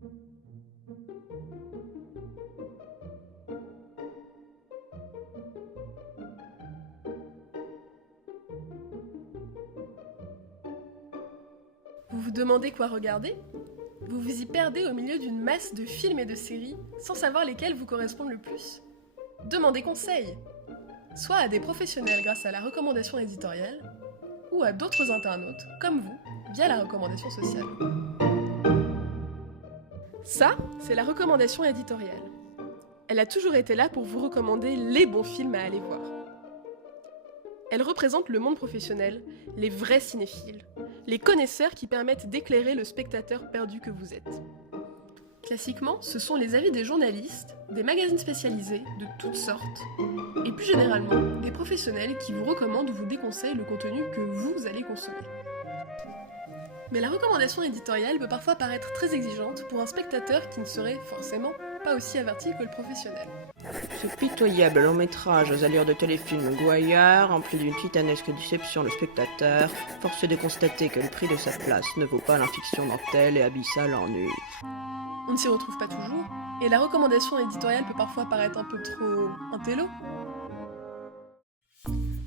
Vous vous demandez quoi regarder ? Vous vous y perdez au milieu d'une masse de films et de séries sans savoir lesquels vous correspondent le plus ? Demandez conseil, soit à des professionnels grâce à la recommandation éditoriale, ou à d'autres internautes, comme vous, via la recommandation sociale. Ça, c'est la recommandation éditoriale. Elle a toujours été là pour vous recommander les bons films à aller voir. Elle représente le monde professionnel, les vrais cinéphiles, les connaisseurs qui permettent d'éclairer le spectateur perdu que vous êtes. Classiquement, ce sont les avis des journalistes, des magazines spécialisés, de toutes sortes, et plus généralement, des professionnels qui vous recommandent ou vous déconseillent le contenu que vous allez consommer. Mais la recommandation éditoriale peut parfois paraître très exigeante pour un spectateur qui ne serait forcément pas aussi averti que le professionnel. Ce pitoyable long métrage aux allures de téléfilm Goyard remplit d'une titanesque déception le spectateur, forcé de constater que le prix de sa place ne vaut pas l'infiction dentelle et abyssal ennui. On ne s'y retrouve pas toujours, et la recommandation éditoriale peut parfois paraître un peu trop intello.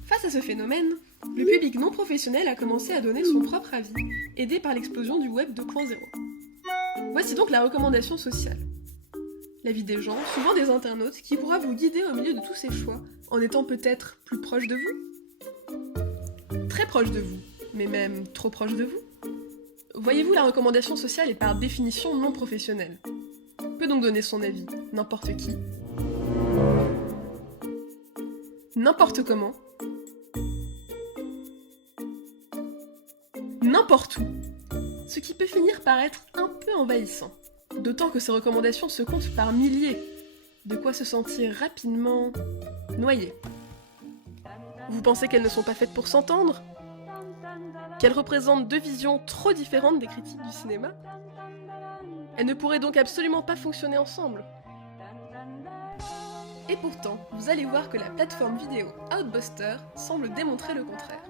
Face à ce phénomène, le public non professionnel a commencé à donner son propre avis, aidé par l'explosion du web 2.0. Voici donc la recommandation sociale. L'avis des gens, souvent des internautes, qui pourra vous guider au milieu de tous ces choix, en étant peut-être plus proche de vous. Très proche de vous, mais même trop proche de vous. Voyez-vous, la recommandation sociale est par définition non professionnelle. Peut donc donner son avis n'importe qui, n'importe comment, n'importe où, ce qui peut finir par être un peu envahissant. D'autant que ces recommandations se comptent par milliers, de quoi se sentir rapidement noyé. Vous pensez qu'elles ne sont pas faites pour s'entendre ? Qu'elles représentent deux visions trop différentes des critiques du cinéma ? Elles ne pourraient donc absolument pas fonctionner ensemble. Et pourtant, vous allez voir que la plateforme vidéo Outbuster semble démontrer le contraire.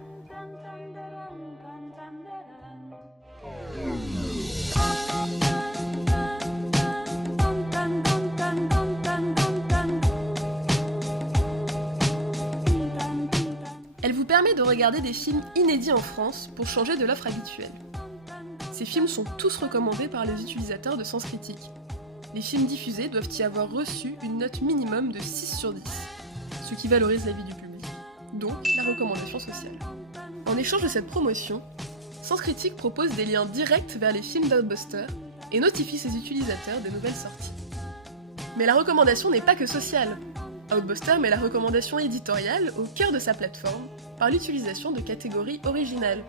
Elle vous permet de regarder des films inédits en France pour changer de l'offre habituelle. Ces films sont tous recommandés par les utilisateurs de Sens Critique. Les films diffusés doivent y avoir reçu une note minimum de 6 sur 10, ce qui valorise l'avis du public, donc la recommandation sociale. En échange de cette promotion, Sens Critique propose des liens directs vers les films d'Outbuster et notifie ses utilisateurs des nouvelles sorties. Mais la recommandation n'est pas que sociale. Outbuster met la recommandation éditoriale au cœur de sa plateforme par l'utilisation de catégories originales,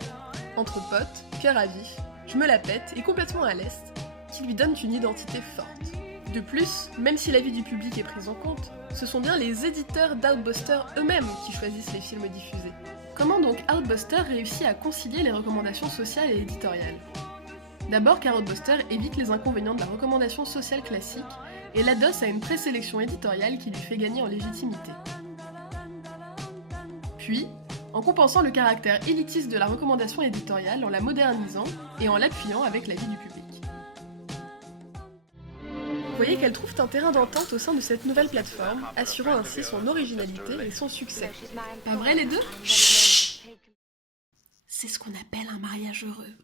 entre potes, cœur à vif, je me la pète et complètement à l'est, qui lui donnent une identité forte. De plus, même si l'avis du public est pris en compte, ce sont bien les éditeurs d'Outbuster eux-mêmes qui choisissent les films diffusés. Comment donc Outbuster réussit à concilier les recommandations sociales et éditoriales ? D'abord car Outbuster évite les inconvénients de la recommandation sociale classique et l'adosse à une présélection éditoriale qui lui fait gagner en légitimité. Puis, en compensant le caractère élitiste de la recommandation éditoriale en la modernisant et en l'appuyant avec l'avis du public. Vous voyez qu'elle trouve un terrain d'entente au sein de cette nouvelle plateforme, assurant ainsi son originalité et son succès. Pas vrai les deux ? Chut ! C'est ce qu'on appelle un mariage heureux.